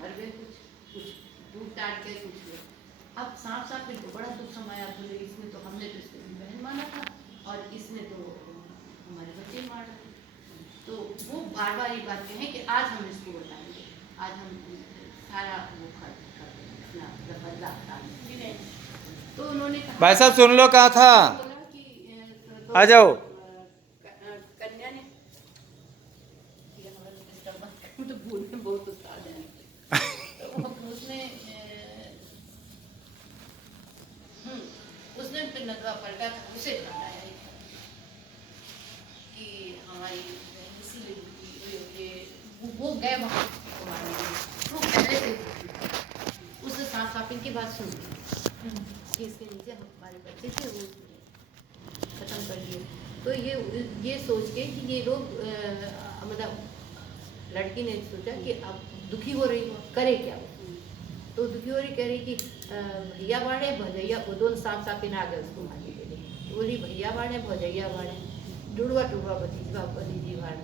मर गए, कुछ टूट टाट के कुछ हुए। अब सांप सांप को बड़ा दुख समाया, बोले इसने तो, हमने तो इसको बहन माना था और इसने तो हमारे बच्चे मार रहे। तो वो बार बार ये बात कहें कि आज हम इसको बताएंगे, आज हम सारा वो अपना बदला बताएंगे। तो उन्होंने कहा, भाई साहब सुन लो, कहा था आ जाओ। कन्या ने तो भूल में बहुत उस्ताद है, तो उसने फिर नदवा पलटा था, उसे बताया कि हमारी इसीलिए वो गए वहाँ मारने के लिए। वो पहले से उसने सांप सांपिन की बात सुन ली कि इसके नीचे हमारे बच्चे थे, वो खत्म कर दिए। तो ये सोच के कि ये लोग मतलब लड़की ने सोचा कि अब दुखी हो रही हो, करे क्या वो। तो दुखी हो रही, कह रही कि भैया बाड़े भजैया, वो दोनों सांप सांपिन आ गए उसको मारने के लिए। तो बोली भैया बाड़े भजैया बाड़े, डुड़वा टुड़वा भतीजवा भतीजी बाड़े।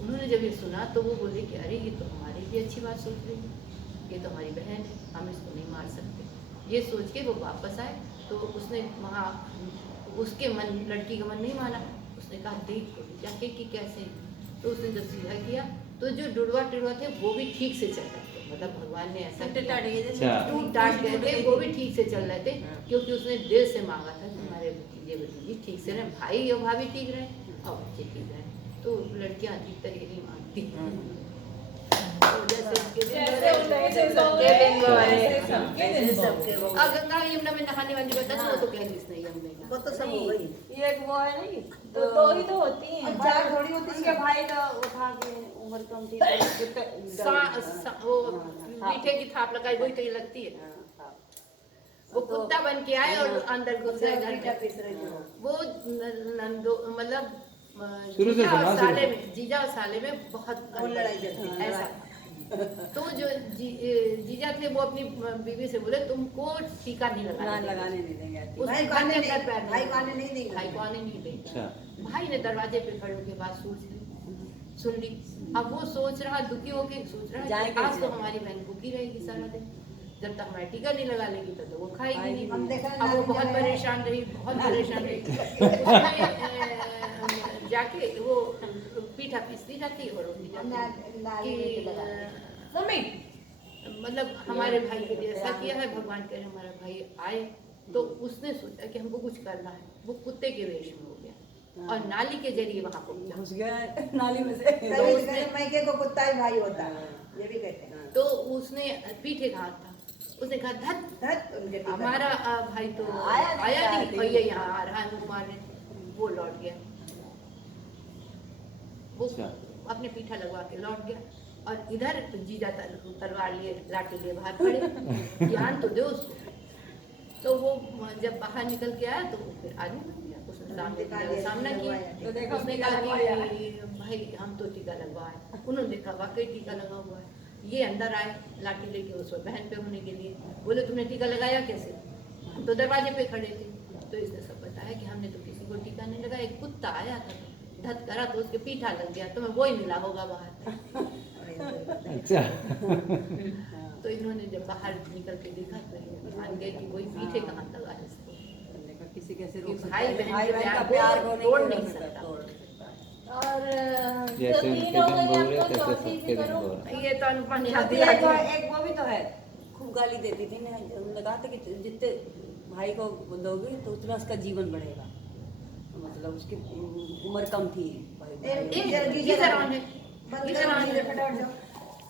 उन्होंने जब ये सुना तो वो बोले कि अरे ये तो हमारी भी अच्छी बात सोच रही है, ये तो हमारी बहन है, हम इसको नहीं मार सकते। ये सोच के वो वापस आए। तो उसने वहाँ उसके मन, लड़की का मन नहीं माना। उसने कहा देख जाके कि कैसे। तो उसने जब सीधा किया तो जो डुड़वा टिड़वा थे वो भी ठीक से चल रहे थे, मतलब भगवान ने ऐसा टूट टाट गए थे, वो भी ठीक से चल रहे थे, क्योंकि उसने दिल से मांगा था कि हमारे भतीजे भतीजी ठीक से रहे, भाई और भाभी ठीक रहे और बच्चे ठीक रहे। तो लड़कियां अधिकतर यही मांगती हैं। गंगा यमुना में नहाने वाली बता वो तो कह रही नहीं, यमुना वो तो सब हो गई। ये एक वो है नहीं, तो दो ही तो होती हैं, चार थोड़ी होती उसके भाई का उठा के उम्र कम थी वो मीठे की थाप लगाई, वही तो ये लगती है। वो कुत्ता बन के आए और अंदर घुस गए घर में। वो नंदो मतलब शुरू से सुना, साले में, जीजा और साले में बहुत लड़ाई चलती है ऐसा। तो जो जीजा थे वो अपनी बीवी से बोले तुमको टीका नहीं लगाने नहीं देंगे। भाई को आने नहीं देंगे। भाई को आने नहीं देंगे। भाई ने दरवाजे पे खड़े होके बात सुन ली। अब वो सोच रहा, दुखी होके सोच रहा है कि आज तो हमारी बहन भूखी रहेगी सारा दिन, जब तक हमारा टीका नहीं लगा लेगी तो वो खाएगी नहीं। अब वो बहुत परेशान रही। जाके वो पीठा पीसती रहती और मम्मी मतलब हमारे भाई के लिए ऐसा किया है, भगवान कह रहे हमारा भाई आए। तो उसने सोचा कि हमको कुछ करना है। वो कुत्ते के वेश में हो गया और नाली के जरिए वहां पहुंचा, घुस गया नाली में से। मैके को कुत्ता ही भाई होता है, ये भी कहते हैं। तो उसने पीठे घात था, उसने कहा धत हमारा भाई तो आया नहीं, भैया यहाँ आ रहा है मारने। वो लौट गया, वो अपने पीठा लगवा के लौट गया और इधर जीजा तलवार लिए लाठी लिए बाहर खड़े, ज्ञान तो दो उसको। तो वो जब बाहर निकल के आया तो फिर आदमी बन गया। उसने सामना किया, उसने कहा कि भाई हम तो टीका लगवाए। उन्होंने देखा वाकई टीका लगा हुआ है। ये अंदर आए लाठी लेके उस बहन पे होने के लिए, बोले तुमने टीका लगाया कैसे? हम तो दरवाजे पे खड़े थे। तो इसने सब बताया कि हमने तो किसी को टीका नहीं लगाया, एक कुत्ता आया था धत करा तो उसके पीठा लग गया, तुम्हें वो ही मिला होगा बाहर। अच्छा। तो इन्होंने जब बाहर निकल के देखा तो मान गए कि वही पीठे कहाँ लगा है इसको। किसी कैसे कि रोक भाई सकता है? बहन का प्यार तोड़ नहीं सकता। और जैसे जो उनके तीन हो दिन गए बोल रहे अब तो तैसे चौथी सबके भी दिन करो। बोल रहे। ये तो अनुपम ने छठी दिला दिया। एक वो भी तो है, खूब गाली देती थी ना। उन्होंने कहा था कि जितने भाई को दोगे तो उतना उसका जीवन बढ़ेगा, मतलब उसकी उम्र कम थी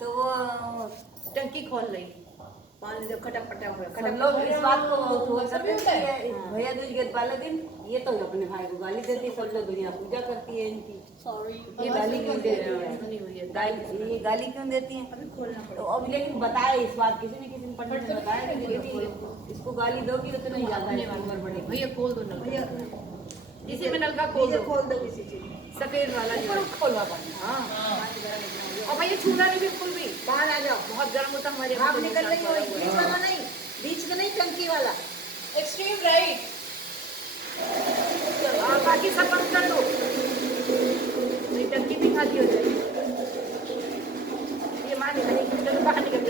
तो वो टंकी खोल रही, पानी जब खटपटा सब लोग इस बात को वो करते हैं। भैया दूज के पहले दिन ये तो अपने भाई को गाली देती है, सब लोग दुनिया पूजा करती है इनकी। ये गाली क्यों दे रही है? सुनी हुई है। ये गाली क्यों देती हैं? तो अब लेकिन बताए इस बात किसी न किसी पंडित ने बताया कि यदि इसको गाली दोगी तो नहीं ज्यादा उम्र बढ़ेगी। भैया खोल दो नलका, इसी में नलका खोल दो किसी चीज सफेद वाला जो खोलवा पानी। हाँ। और भैया छूना नहीं बिल्कुल भी, बाहर आ जाओ। बहुत गर्म होता हमारे आप निकल रही हो बीच वाला नहीं, बीच का नहीं, टंकी वाला एक्सट्रीम राइट। बाकी सब बंद कर दो, नहीं टंकी भी खाली हो जाएगी। ये मान चलो बाहर निकल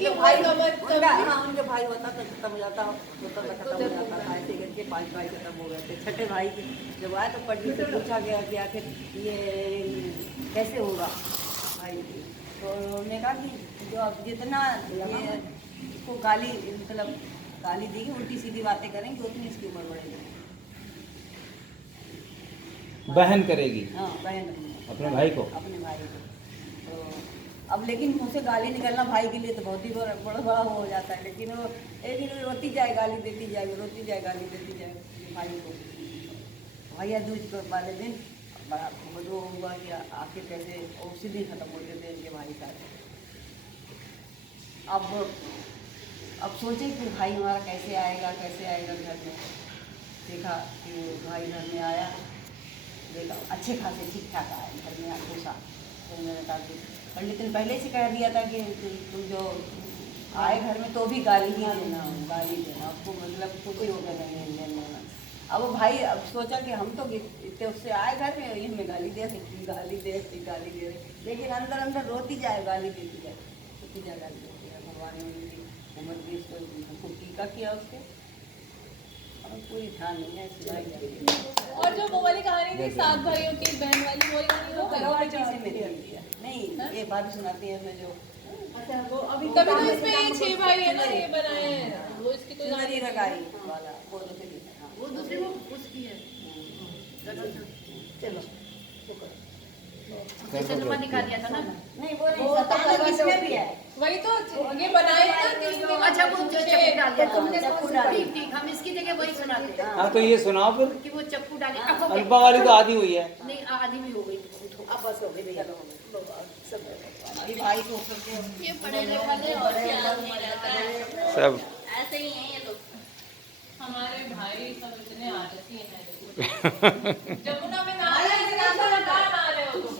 उनके भाई हाँ उनके भाई होता तो खत्म हो जाता खत्म हो जाता था। ऐसे करके 5 भाई खत्म हो गए थे। छठे भाई के जब आए तो पंडित से पूछा गया कि आखिर ये कैसे होगा भाई। तो उन्होंने कहा कि जो आप जितना ये इसको गाली मतलब गाली देगी उल्टी सीधी बातें करेंगे उतनी इसकी उम्र बढ़ेगी। बहन करेगी हाँ बहन अपने भाई को। अपने भाई को। तो अब लेकिन मुँह से गाली निकलना भाई के लिए तो बहुत ही बड़ा हो जाता है। लेकिन वो एक दिन रोती जाए गाली देती जाएगी, रोती जाए गाली देती जाएगी भाई को। भैया दूज वाले दिन बड़ा वो हुआ कि आखिर कैसे उसी दिन खत्म होते थे इनके भाई साहब। अब सोचे कि भाई हमारा कैसे आएगा घर में। देखा कि भाई घर में आया, देखा अच्छे खासे ठीक ठाक आया घर में घुसा। तो मैंने कहा कि पंडित ने पहले से कह दिया था कि तुम जो आए घर में तो भी गाली ही देना, आपको मतलब खुशी होकर नहीं देना। अब वो भाई अब सोचा कि हम तो इतने उससे आए घर में ये हमें गाली दे रहे, लेकिन अंदर रोती जाए गाली देती जाए गाली देती है। भगवान ने उनकी उम्र भी उसको टीका किया उसके और पूरी ध्यान नहीं है सिलाई। और जो वो वाली कहानी थी 7 भाइयों की बहन वाली, वो कहानी वो कलौटी से मेरी बनती है। नहीं ये भाभी सुनाती है इसमें जो तभी तो इसमें ये 6 भाई है ना ये बनाए हैं। वो इसकी कोई सुंदरी रगाई वाला वो दूसरी है। हाँ। वो दूसरे वो उसकी है। चलो उसने चंद्रमा दिखा दिया था ना। नहीं वो नहीं सताना किसमें भी है। वही तो ये बनाए हैं ना 3 दिन। अच्छा वो जो चक्कू डाल दिया तुमने चक्कू डाल दिया। ठीक, हम इसकी जगह वही सुनाते हैं हाँ तो ये सुनाओ फिर। कि वो चक्कू डाले। अल्पा वाली तो आधी हुई है। नहीं आधी भी हो गई। अब बस हो गई भैया सब अभी भाई को करके ये पढ़े लिखे और क्या नहीं रहता है। सब ऐसे ही हैं ये लोग। हमारे भाई सब इतने आलसी हैं। जमुना में नहा रहे हो तुम।